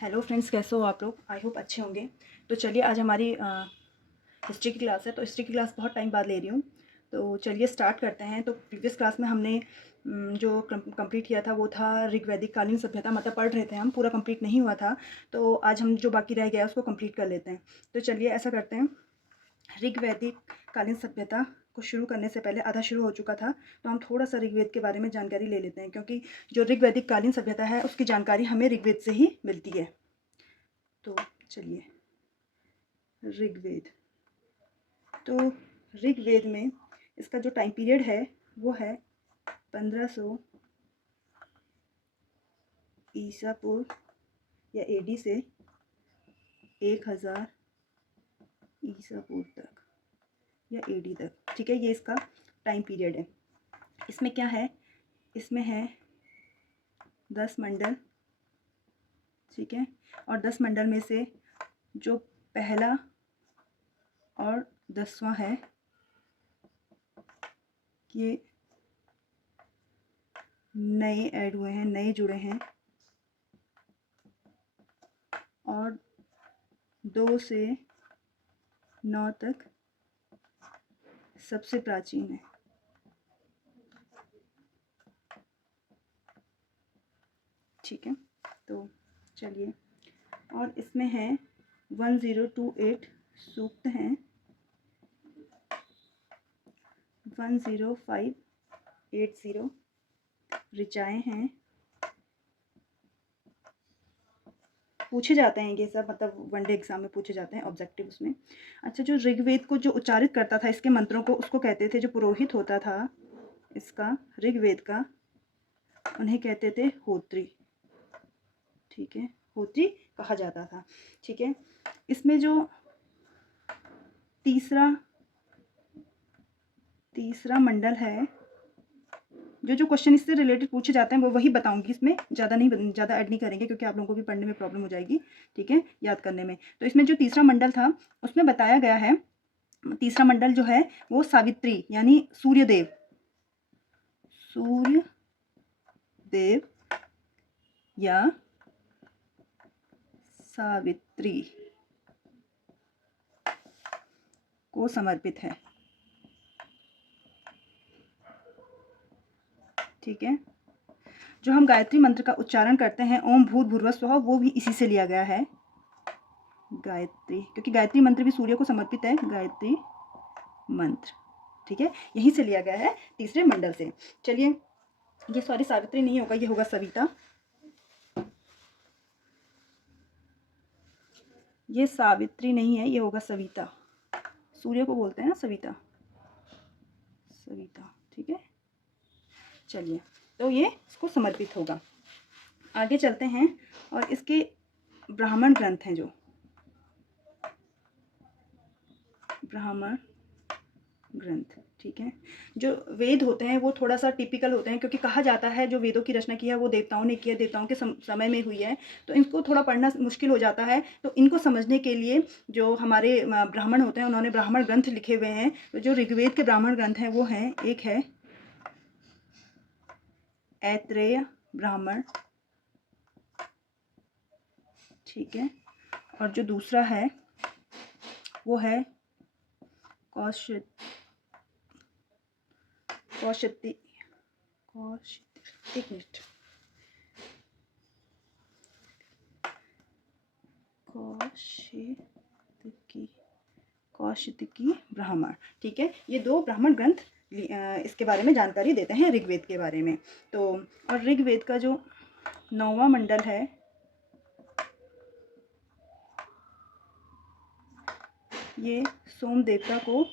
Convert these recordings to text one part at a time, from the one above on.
Hello friends, कैसे हो आप लोग? आई होप अच्छे होंगे। तो चलिए, आज हमारी हिस्ट्री की क्लास है। तो हिस्ट्री की क्लास बहुत टाइम बाद ले रही हूँ, तो चलिए स्टार्ट करते हैं। तो प्रीवियस क्लास में हमने जो कंप्लीट किया था वो था ऋग्वैदिक कालीन सभ्यता, मतलब पढ़ रहे थे हम, पूरा कंप्लीट नहीं हुआ था। तो आज हम जो बाकी रह गया उसको कंप्लीट कर लेते हैं। तो चलिए ऐसा करते हैं, ऋग्वैदिक कालीन सभ्यता को शुरू करने से पहले आधा शुरू हो चुका था, तो हम थोड़ा सा ऋग्वेद के बारे में जानकारी ले लेते हैं, क्योंकि जो ऋग्वैदिक कालीन सभ्यता है उसकी जानकारी हमें ऋग्वेद से ही मिलती है। तो चलिए, ऋग्वेद। तो ऋग्वेद में इसका जो टाइम पीरियड है वो है 1500 ईसा पूर्व या एडी से 1000 ईसा पूर्व तक या एडी तक। ठीक है, ये इसका टाइम पीरियड है। इसमें क्या है? इसमें है 10 मंडल। ठीक है, और 10 मंडल में से जो पहला और 10वां है ये नए ऐड हुए हैं, नए जुड़े हैं, और 2 से 9 तक सबसे प्राचीन है। ठीक है, तो चलिए, और इसमें है 1028 सूक्त हैं, 10580 ऋचाएँ हैं। पूछे जाते हैं ये सब, मतलब वनडे एग्जाम में पूछे जाते हैं, ऑब्जेक्टिव उसमें। अच्छा, जो ऋग्वेद को जो उच्चारित करता था इसके मंत्रों को, उसको कहते थे, जो पुरोहित होता था इसका ऋग्वेद का, उन्हें कहते थे होत्री। ठीक है, होत्री कहा जाता था। ठीक है, इसमें जो तीसरा मंडल है, जो क्वेश्चन इससे रिलेटेड पूछे जाते हैं वो वही बताऊंगी, इसमें ज़्यादा ऐड नहीं करेंगे, क्योंकि आप लोगों को भी पढ़ने में प्रॉब्लम हो जाएगी। ठीक है, याद करने में। तो इसमें जो तीसरा मंडल था उसमें बताया गया है, तीसरा मंडल जो है वो सावित्री यानी सूर्यदेव या सावित्री को समर्पित है। ठीक है, जो हम गायत्री मंत्र का उच्चारण करते हैं, ओम भूत भुर्वः स्वः, वो भी इसी से लिया गया है, गायत्री, क्योंकि गायत्री मंत्र भी सूर्य को समर्पित है, गायत्री मंत्र। ठीक है, यहीं से लिया गया है, तीसरे मंडल से। चलिए, ये सॉरी सावित्री नहीं होगा, ये होगा सविता। ये सावित्री नहीं है, ये होगा सविता। सूर्य को बोलते हैं ना सविता। ठीक है, चलिए, तो ये इसको समर्पित होगा। आगे चलते हैं, और इसके ब्राह्मण ग्रंथ हैं, जो ब्राह्मण ग्रंथ। ठीक है, जो वेद होते हैं वो थोड़ा सा टिपिकल होते हैं, क्योंकि कहा जाता है जो वेदों की रचना की है वो देवताओं ने की है, देवताओं के समय में हुई है, तो इनको थोड़ा पढ़ना मुश्किल हो जाता है। तो इनको समझने के लिए जो हमारे ब्राह्मण होते हैं उन्होंने ब्राह्मण ग्रंथ लिखे हुए हैं। तो जो ऋग्वेद के ब्राह्मण ग्रंथ हैं वो हैं, एक है ऐत्रेय ब्राह्मण। ठीक है, और जो दूसरा है वो है कौशिकी ब्राह्मण। ठीक है, ये 2 ब्राह्मण ग्रंथ इसके बारे में जानकारी देते हैं, ऋग्वेद के बारे में। तो और ऋग्वेद का जो 9वां मंडल है ये सोम देवता को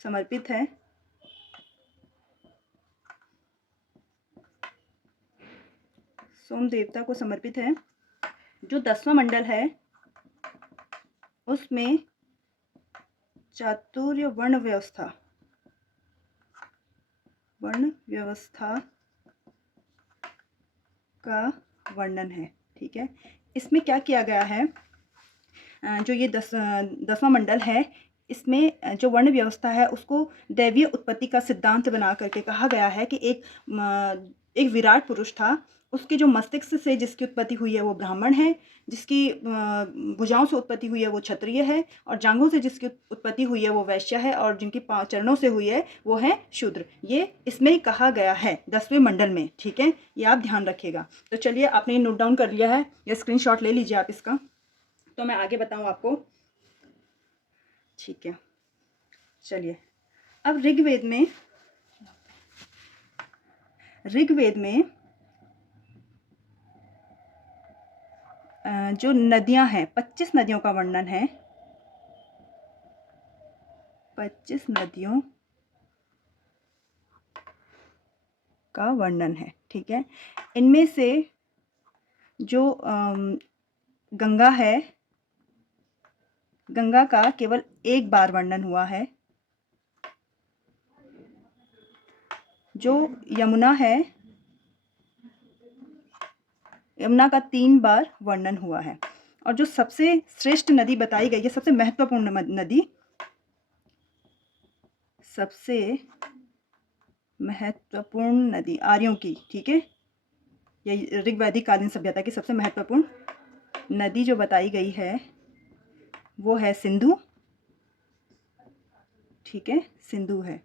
समर्पित है। सोम देवता को समर्पित है। जो 10वां मंडल है उसमें चातुर्य वर्ण व्यवस्था का वर्णन है। ठीक है, इसमें क्या किया गया है, जो ये 10वां मंडल है, इसमें जो वर्ण व्यवस्था है उसको दैवीय उत्पत्ति का सिद्धांत बना करके कहा गया है कि एक विराट पुरुष था, उसके जो मस्तिष्क से जिसकी उत्पत्ति हुई है वो ब्राह्मण है, जिसकी भुजाओं से उत्पत्ति हुई है वो क्षत्रिय है, और जांघों से जिसकी उत्पत्ति हुई है वो वैश्य है, और जिनकी 5 चरणों से हुई है वो है शूद्र। ये इसमें कहा गया है 10वें मंडल में, ठीक है, ये आप ध्यान रखिएगा। तो चलिए, आपने नोट डाउन कर लिया है, ये स्क्रीनशॉट ले लीजिए आप इसका, तो मैं आगे बताऊँ आपको, ठीक है। चलिए, अब ऋग्वेद में जो नदियां हैं, 25 नदियों का वर्णन है, 25 नदियों का वर्णन है, ठीक है। इनमें से जो गंगा है, गंगा का केवल एक बार वर्णन हुआ है। जो यमुना है, यमुना का 3 बार वर्णन हुआ है। और जो सबसे श्रेष्ठ नदी बताई गई है, सबसे महत्वपूर्ण नदी, सबसे महत्वपूर्ण नदी आर्यों की, ठीक है, ये ऋग्वैदिक कालीन सभ्यता की सबसे महत्वपूर्ण नदी जो बताई गई है वो है सिंधु, ठीक है, सिंधु है।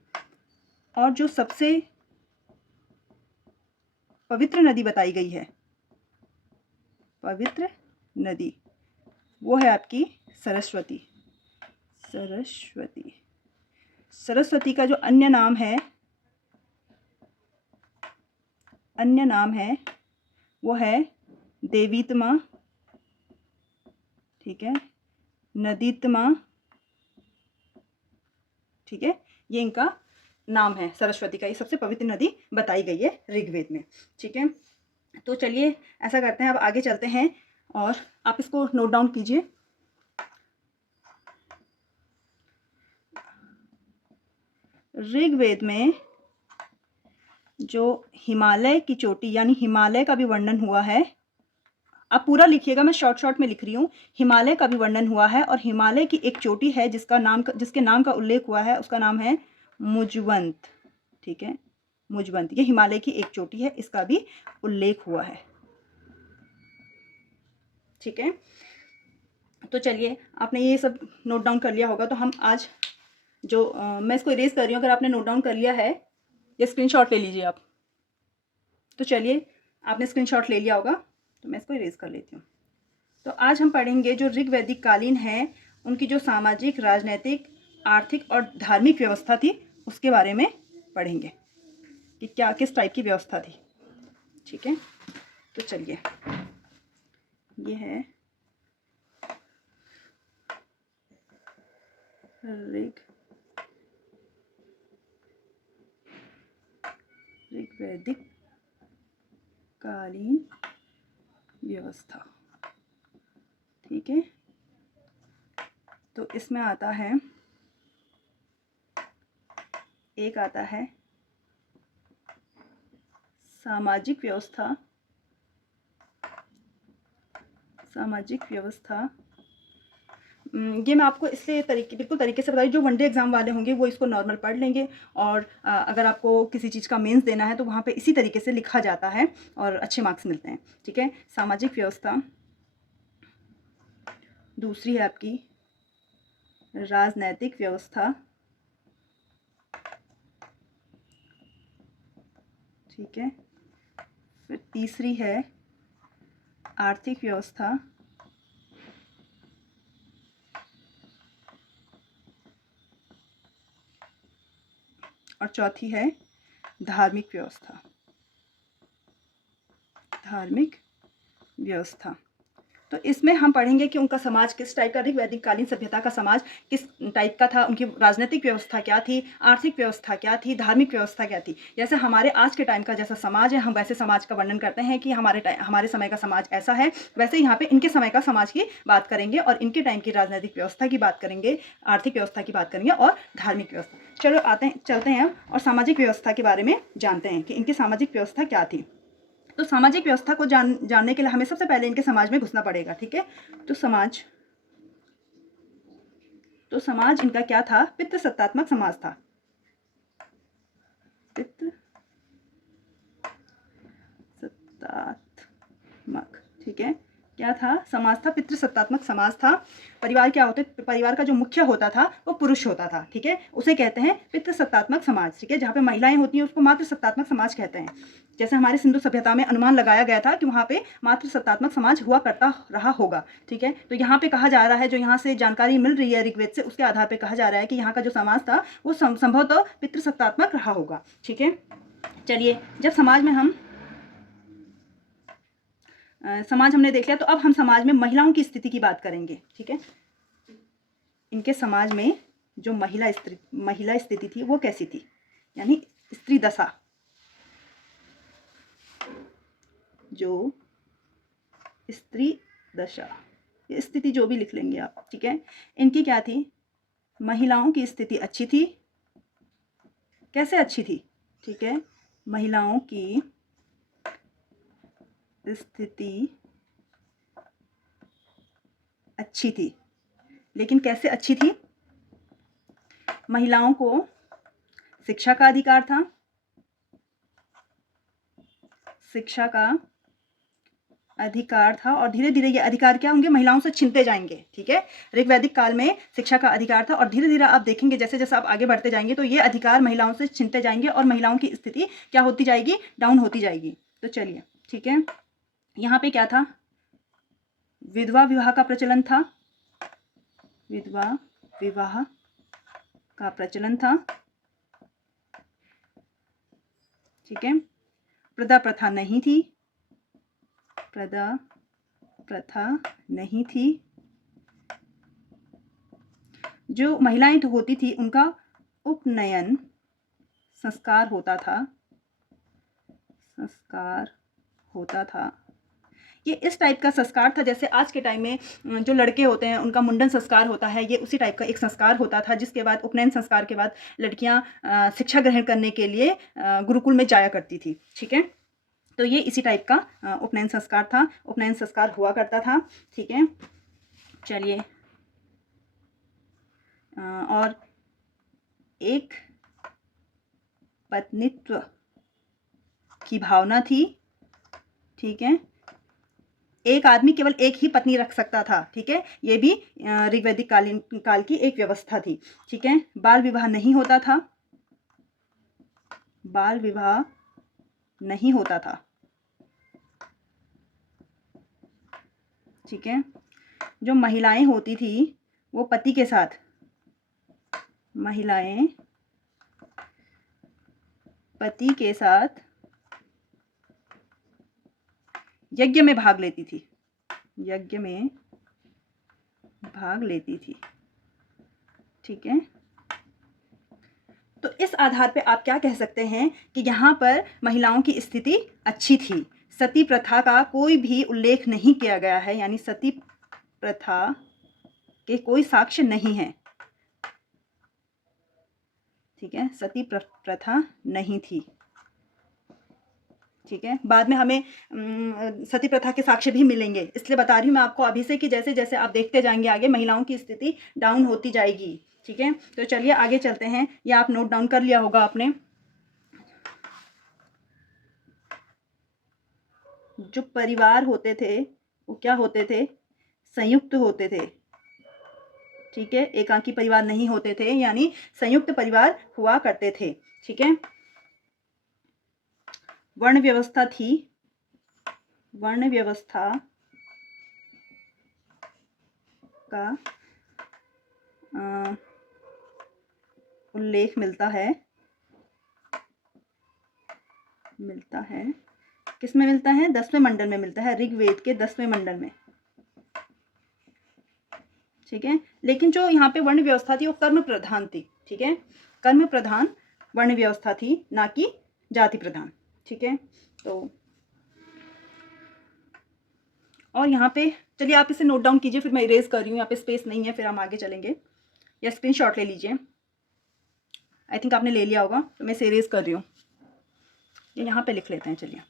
और जो सबसे पवित्र नदी बताई गई है, पवित्र नदी, वो है आपकी सरस्वती। सरस्वती, सरस्वती का जो अन्य नाम है वो है देवीतमा, ठीक है, नदीतमा, ठीक है, ये इनका नाम है सरस्वती का। ये सबसे पवित्र नदी बताई गई है ऋग्वेद में, ठीक है। तो चलिए, ऐसा करते हैं, अब आगे चलते हैं और आप इसको नोट डाउन कीजिए। ऋग्वेद में जो हिमालय की चोटी, यानी हिमालय का भी वर्णन हुआ है, आप पूरा लिखिएगा, मैं शॉर्ट में लिख रही हूँ। हिमालय का भी वर्णन हुआ है, और हिमालय की एक चोटी है जिसके नाम का उल्लेख हुआ है, उसका नाम है मुजवंत, ठीक है, मुजवंत। ये हिमालय की एक चोटी है, इसका भी उल्लेख हुआ है, ठीक है। तो चलिए, आपने ये सब नोट डाउन कर लिया होगा, तो हम आज जो मैं इसको इरेज कर रही हूँ, अगर आपने नोट डाउन कर लिया है, ये स्क्रीनशॉट ले लीजिए आप। तो चलिए, आपने स्क्रीनशॉट ले लिया होगा, तो मैं इसको इरेज कर लेती हूँ। तो आज हम पढ़ेंगे जो ऋग्वैदिक कालीन है, उनकी जो सामाजिक, राजनैतिक, आर्थिक और धार्मिक व्यवस्था थी, उसके बारे में पढ़ेंगे कि क्या किस टाइप की व्यवस्था थी, ठीक है। तो चलिए, ये है ऋग्वैदिक कालीन व्यवस्था, ठीक है। तो इसमें आता है, एक आता है सामाजिक व्यवस्था। सामाजिक व्यवस्था, ये मैं आपको इसलिए बिल्कुल तरीके से बताई, जो वनडे एग्जाम वाले होंगे वो इसको नॉर्मल पढ़ लेंगे, और अगर आपको किसी चीज़ का मेंस देना है तो वहाँ पे इसी तरीके से लिखा जाता है और अच्छे मार्क्स मिलते हैं, ठीक है। सामाजिक व्यवस्था, दूसरी है आपकी राजनैतिक व्यवस्था, ठीक है, फिर तीसरी है आर्थिक व्यवस्था, और चौथी है धार्मिक व्यवस्था। धार्मिक व्यवस्था, तो इसमें हम पढ़ेंगे कि उनका समाज किस टाइप का, ऋग्वैदिक कालीन सभ्यता का समाज किस टाइप का था, उनकी राजनीतिक व्यवस्था क्या थी, आर्थिक व्यवस्था क्या थी, धार्मिक व्यवस्था क्या थी। जैसे हमारे आज के टाइम का जैसा समाज है, हम वैसे समाज का वर्णन करते हैं कि हमारे समय का समाज ऐसा है, वैसे यहाँ पे इनके समय का समाज की बात करेंगे, और इनके टाइम की राजनीतिक व्यवस्था की बात करेंगे, आर्थिक व्यवस्था की बात करेंगे, और धार्मिक व्यवस्था। चलो चलते हैं और सामाजिक व्यवस्था के बारे में जानते हैं कि इनकी सामाजिक व्यवस्था क्या थी। तो सामाजिक व्यवस्था को जानने के लिए हमें सबसे पहले इनके समाज में घुसना पड़ेगा, ठीक है। तो समाज इनका क्या था, पितृसत्तात्मक समाज था। पितृ पितृसत्तात्मक, ठीक है। क्या था? समाज था, पितृसत्तात्मक समाज था। परिवार क्या होते? परिवार का जो मुख्य होता था वो पुरुष होता था, ठीक है। उसे कहते हैं पितृसत्तात्मक समाज, ठीक है। जहाँ पे महिलाएं होती हैं उसको मातृसत्तात्मक समाज कहते हैं। जैसे हमारे सिंधु सभ्यता में अनुमान लगाया गया था कि वहाँ पे मातृसत्तात्मक समाज हुआ करता रहा होगा, ठीक है। तो यहाँ पे कहा जा रहा है, जो यहाँ से जानकारी मिल रही है ऋग्वेद से, उसके आधार पर कहा जा रहा है कि यहाँ का जो समाज था वो संभवतः पितृसत्तात्मक रहा होगा, ठीक है। चलिए, जब समाज में हम समाज हमने देख लिया, तो अब हम समाज में महिलाओं की स्थिति की बात करेंगे, ठीक है। इनके समाज में जो महिला स्थिति थी वो कैसी थी, यानी स्त्री दशा, जो स्त्री दशा, ये स्थिति जो भी लिख लेंगे आप, ठीक है। इनकी क्या थी? महिलाओं की स्थिति अच्छी थी। कैसे अच्छी थी? ठीक है, महिलाओं की स्थिति अच्छी थी। लेकिन कैसे अच्छी थी? महिलाओं को शिक्षा का अधिकार था। शिक्षा का अधिकार था, और धीरे धीरे ये अधिकार क्या होंगे? महिलाओं से छीनते जाएंगे, ठीक है। ऋग्वैदिक काल में शिक्षा का अधिकार था, और धीरे धीरे आप देखेंगे जैसे जैसे आप आगे बढ़ते जाएंगे तो ये अधिकार महिलाओं से छीनते जाएंगे और महिलाओं की स्थिति क्या होती जाएगी? डाउन होती जाएगी। तो चलिए, ठीक है। यहाँ पे क्या था? विधवा विवाह का प्रचलन था। विधवा विवाह का प्रचलन था, ठीक है। प्रदा प्रथा नहीं थी। प्रदा प्रथा नहीं थी। जो महिलाएं होती थी उनका उपनयन संस्कार होता था। संस्कार होता था। ये इस टाइप का संस्कार था जैसे आज के टाइम में जो लड़के होते हैं उनका मुंडन संस्कार होता है, ये उसी टाइप का एक संस्कार होता था, जिसके बाद उपनयन संस्कार के बाद लड़कियां शिक्षा ग्रहण करने के लिए गुरुकुल में जाया करती थी, ठीक है। तो ये इसी टाइप का उपनयन संस्कार था, उपनयन संस्कार हुआ करता था, ठीक है। चलिए, और एक पत्नीत्व की भावना थी, ठीक है। एक आदमी केवल एक ही पत्नी रख सकता था, ठीक है। ये भी ऋग्वैदिक काल की एक व्यवस्था थी, ठीक है। बाल विवाह नहीं होता था। बाल विवाह नहीं होता था, ठीक है। जो महिलाएं होती थी वो पति के साथ, महिलाएं पति के साथ यज्ञ में भाग लेती थी। यज्ञ में भाग लेती थी, ठीक है। तो इस आधार पे आप क्या कह सकते हैं कि यहाँ पर महिलाओं की स्थिति अच्छी थी। सती प्रथा का कोई भी उल्लेख नहीं किया गया है, यानी सती प्रथा के कोई साक्ष्य नहीं है, ठीक है। सती प्रथा नहीं थी, ठीक है। बाद में हमें सती प्रथा के साक्ष्य भी मिलेंगे, इसलिए बता रही हूँ मैं आपको अभी से कि जैसे जैसे आप देखते जाएंगे आगे महिलाओं की स्थिति डाउन होती जाएगी, ठीक है। तो चलिए आगे चलते हैं। ये आप नोट डाउन कर लिया होगा आपने। जो परिवार होते थे वो क्या होते थे? संयुक्त होते थे, ठीक है। एकाकी परिवार नहीं होते थे, यानी संयुक्त परिवार हुआ करते थे, ठीक है। वर्ण व्यवस्था थी। वर्ण व्यवस्था का उल्लेख मिलता है किस में मिलता है? 10वें मंडल में मिलता है, ऋग्वेद के 10वें मंडल में, ठीक है। लेकिन जो यहाँ पे वर्ण व्यवस्था थी वो कर्म प्रधान थी, ठीक है। कर्म प्रधान वर्ण व्यवस्था थी, ना कि जाति प्रधान, ठीक है। तो और यहाँ पे चलिए आप इसे नोट डाउन कीजिए, फिर मैं इरेज कर रही हूँ, यहाँ पे स्पेस नहीं है, फिर हम आगे चलेंगे। या स्क्रीनशॉट ले लीजिए, आई थिंक आपने ले लिया होगा, तो मैं इसे इरेज कर रही हूँ। ये यहाँ पे लिख लेते हैं। चलिए,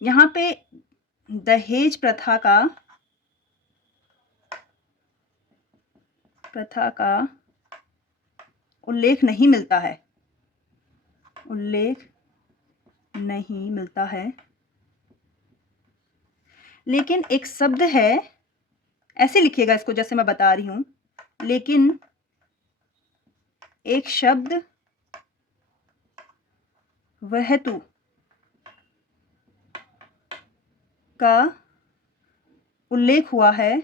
यहाँ पे दहेज प्रथा का उल्लेख नहीं मिलता है। लेकिन एक शब्द है, ऐसे लिखिएगा इसको जैसे मैं बता रही हूँ, लेकिन एक शब्द वह तू का उल्लेख हुआ है,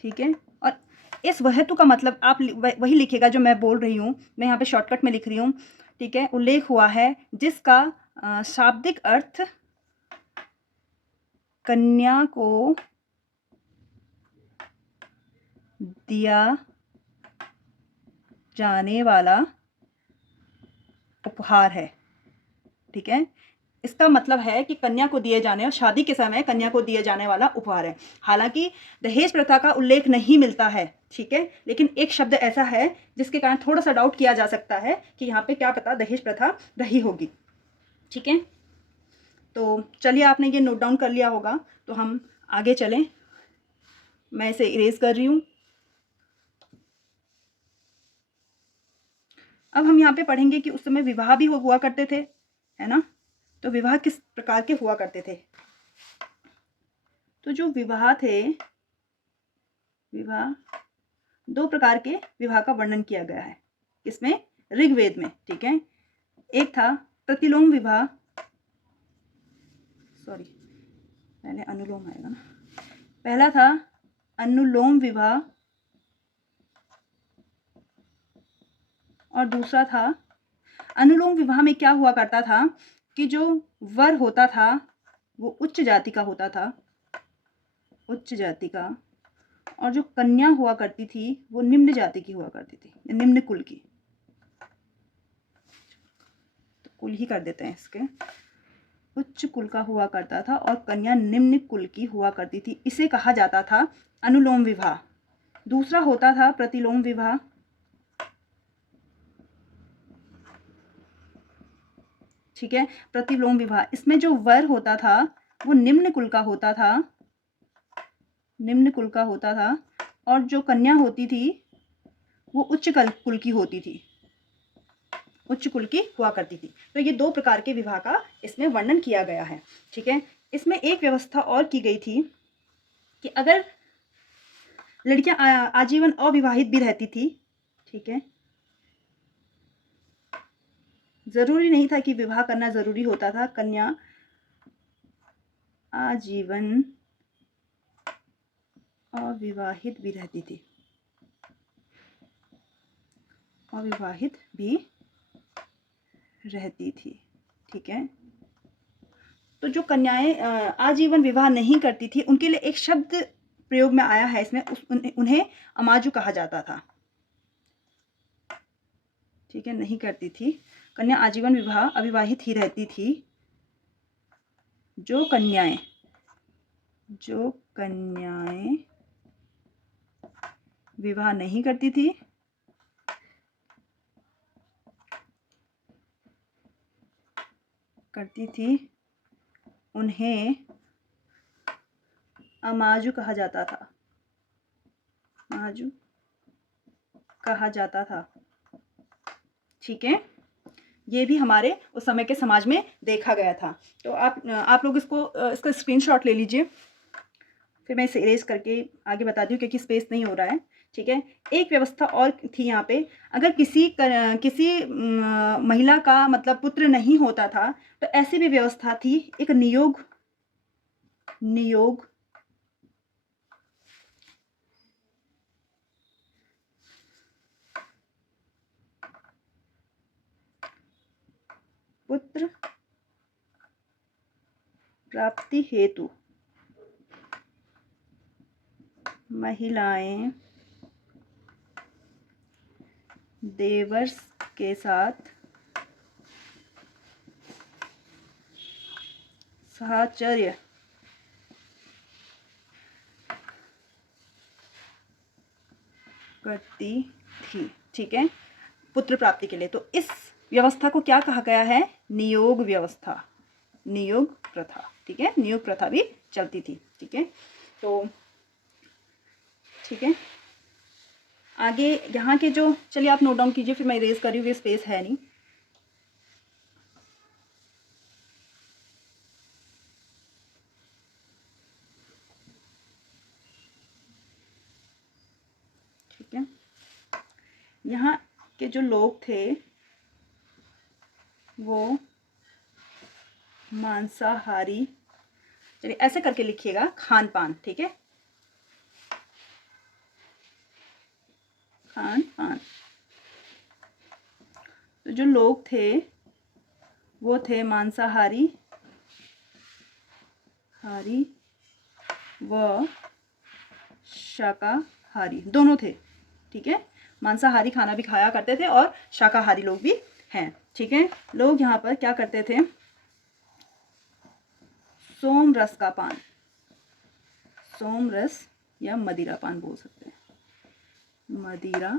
ठीक है। और इस वहेतु का मतलब आप वही लिखिएगा जो मैं बोल रही हूँ, मैं यहाँ पे शॉर्टकट में लिख रही हूँ, ठीक है। उल्लेख हुआ है जिसका शाब्दिक अर्थ कन्या को दिया जाने वाला उपहार है, ठीक है। इसका मतलब है कि कन्या को दिए जाने और शादी के समय कन्या को दिए जाने वाला उपहार है। हालांकि दहेज प्रथा का उल्लेख नहीं मिलता है, ठीक है, लेकिन एक शब्द ऐसा है जिसके कारण थोड़ा सा डाउट किया जा सकता है कि यहाँ पे क्या पता दहेज प्रथा रही होगी, ठीक है। तो चलिए, आपने ये नोट डाउन कर लिया होगा, तो हम आगे चलें। मैं इसे इरेज कर रही हूँ। अब हम यहाँ पे पढ़ेंगे कि उस समय विवाह भी हुआ करते थे, है ना। तो विवाह किस प्रकार के हुआ करते थे? तो जो विवाह थे, विवाह, दो प्रकार के विवाह का वर्णन किया गया है, इसमें ऋग्वेद में, ठीक है। एक था प्रतिलोम विवाह, सॉरी पहले अनुलोम आएगा ना, पहला था अनुलोम विवाह और दूसरा था, अनुलोम विवाह में क्या हुआ करता था कि जो वर होता था वो उच्च जाति का होता था, उच्च जाति का, और जो कन्या हुआ करती थी वो निम्न जाति की हुआ करती थी, निम्न कुल की। तो कुल ही कर देते हैं इसके, उच्च कुल का हुआ करता था और कन्या निम्न कुल की हुआ करती थी, इसे कहा जाता था अनुलोम विवाह। दूसरा होता था प्रतिलोम विवाह, ठीक है। प्रतिलोम विवाह, इसमें जो वर होता था वो निम्न कुल का होता था, निम्न कुल का होता था, और जो कन्या होती थी वो उच्च कुल की होती थी, उच्च कुल की हुआ करती थी। तो ये दो प्रकार के विवाह का इसमें वर्णन किया गया है, ठीक है। इसमें एक व्यवस्था और की गई थी कि अगर लड़कियां आजीवन अविवाहित भी रहती थी, ठीक है, जरूरी नहीं था कि विवाह करना जरूरी होता था, कन्या आजीवन अविवाहित भी रहती थी, अविवाहित भी रहती थी, ठीक है। तो जो कन्याएं आजीवन विवाह नहीं करती थी उनके लिए एक शब्द प्रयोग में आया है इसमें, उन्हें अमाजु कहा जाता था, ठीक है। नहीं करती थी, कन्या आजीवन विवाह अविवाहित ही रहती थी, जो कन्याएं विवाह नहीं करती थी उन्हें अमाजु कहा जाता था, अमाजु कहा जाता था, ठीक है। ये भी हमारे उस समय के समाज में देखा गया था। तो आप लोग इसका स्क्रीनशॉट ले लीजिए, फिर मैं इसे इरेज करके आगे बताती हूँ क्योंकि स्पेस नहीं हो रहा है, ठीक है। एक व्यवस्था और थी यहाँ पे, अगर किसी महिला का मतलब पुत्र नहीं होता था तो ऐसी भी व्यवस्था थी, एक नियोग पुत्र प्राप्ति हेतु महिलाएं देवर्ष के साथ साहचर्य करती थी, ठीक है, पुत्र प्राप्ति के लिए। तो इस व्यवस्था को क्या कहा गया है? नियोग व्यवस्था, नियोग प्रथा, ठीक है, नियोग प्रथा भी चलती थी, ठीक है। तो ठीक है, आगे यहाँ के जो, चलिए आप नोट डाउन कीजिए, फिर मैं इरेज कर रही हूँ, ये स्पेस है नहीं। यहाँ के जो लोग थे वो मांसाहारी, चलिए ऐसे करके लिखिएगा, खान पान, ठीक है, खान पान। तो जो लोग थे वो थे मांसाहारी व शाकाहारी, दोनों थे, ठीक है। मांसाहारी खाना भी खाया करते थे और शाकाहारी लोग भी हैं, ठीक है। लोग यहाँ पर क्या करते थे, सोम रस का पान, सोम रस या मदिरा पान बोल सकते हैं, मदिरा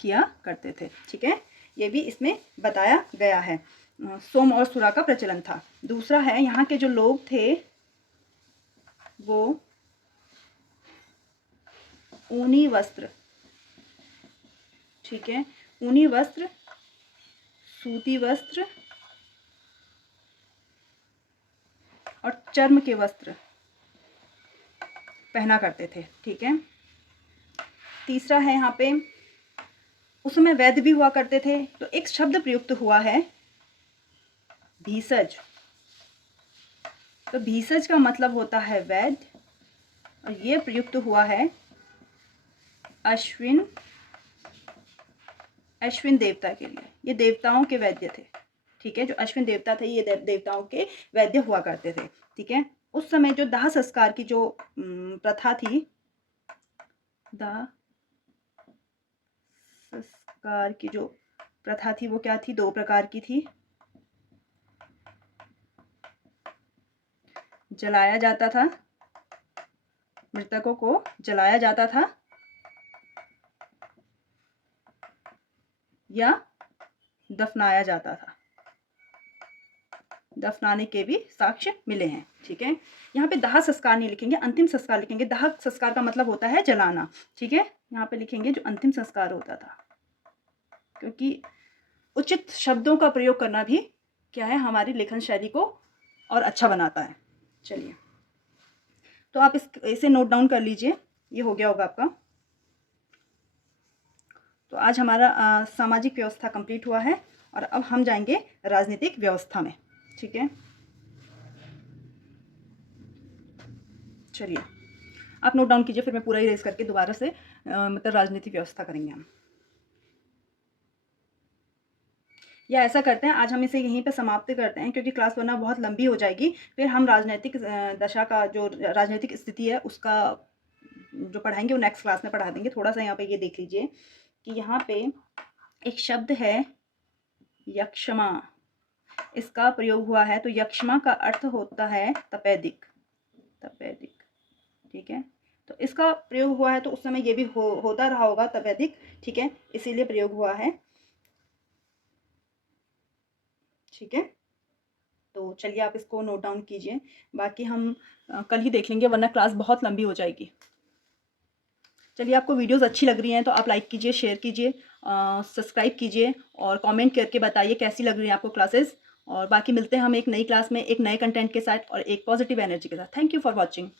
किया करते थे, ठीक है। ये भी इसमें बताया गया है। सोम और सुरा का प्रचलन था। दूसरा है, यहाँ के जो लोग थे वो ऊनी वस्त्र, ठीक है, ऊनी वस्त्र, सूती वस्त्र और चर्म के वस्त्र पहना करते थे, ठीक है। तीसरा है यहाँ पे, उस समय वैद्य भी हुआ करते थे, तो एक शब्द प्रयुक्त हुआ है भीषज। तो भीषज का मतलब होता है वैद्य, और ये प्रयुक्त हुआ है अश्विन देवता के लिए। ये देवताओं के वैद्य थे, ठीक है। जो अश्विन देवता थे ये देवताओं के वैद्य हुआ करते थे, ठीक है। उस समय जो दाह संस्कार की जो प्रथा थी, दाह संस्कार की जो प्रथा थी वो क्या थी, 2 प्रकार की थी। जलाया जाता था, मृतकों को जलाया जाता था या दफनाया जाता था। दफनाने के भी साक्ष्य मिले हैं, ठीक है। यहाँ पे दाह संस्कार नहीं लिखेंगे, अंतिम संस्कार लिखेंगे। दाह संस्कार का मतलब होता है जलाना, ठीक है। यहाँ पे लिखेंगे जो अंतिम संस्कार होता था, क्योंकि उचित शब्दों का प्रयोग करना भी क्या है, हमारी लेखन शैली को और अच्छा बनाता है। चलिए, तो आप इसे नोट डाउन कर लीजिए, ये हो गया होगा आपका। तो आज हमारा सामाजिक व्यवस्था कंप्लीट हुआ है और अब हम जाएंगे राजनीतिक व्यवस्था में, ठीक है। चलिए आप नोट डाउन कीजिए, फिर मैं पूरा इरेज करके दोबारा से मतलब राजनीतिक व्यवस्था करेंगे हम। या ऐसा करते हैं, आज हम इसे यहीं पे समाप्त करते हैं, क्योंकि क्लास वरना बहुत लंबी हो जाएगी। फिर हम राजनीतिक दशा का जो राजनीतिक स्थिति है उसका जो पढ़ाएंगे वो नेक्स्ट क्लास में पढ़ा देंगे। थोड़ा सा यहाँ पे ये देख लीजिए कि यहाँ पे एक शब्द है यक्षमा, इसका प्रयोग हुआ है। तो यक्षमा का अर्थ होता है तपेदिक, ठीक है। तो इसका प्रयोग हुआ है, तो उस समय ये भी होता रहा होगा तपेदिक, ठीक है, इसीलिए प्रयोग हुआ है, ठीक है। तो चलिए आप इसको नोट डाउन कीजिए, बाकी हम कल ही देख लेंगे, वरना क्लास बहुत लंबी हो जाएगी। चलिए, आपको वीडियोस अच्छी लग रही हैं तो आप लाइक कीजिए, शेयर कीजिए, सब्सक्राइब कीजिए और कमेंट करके बताइए कैसी लग रही है आपको क्लासेस। और बाकी मिलते हैं हम एक नई क्लास में एक नए कंटेंट के साथ और एक पॉजिटिव एनर्जी के साथ। Thank you for watching.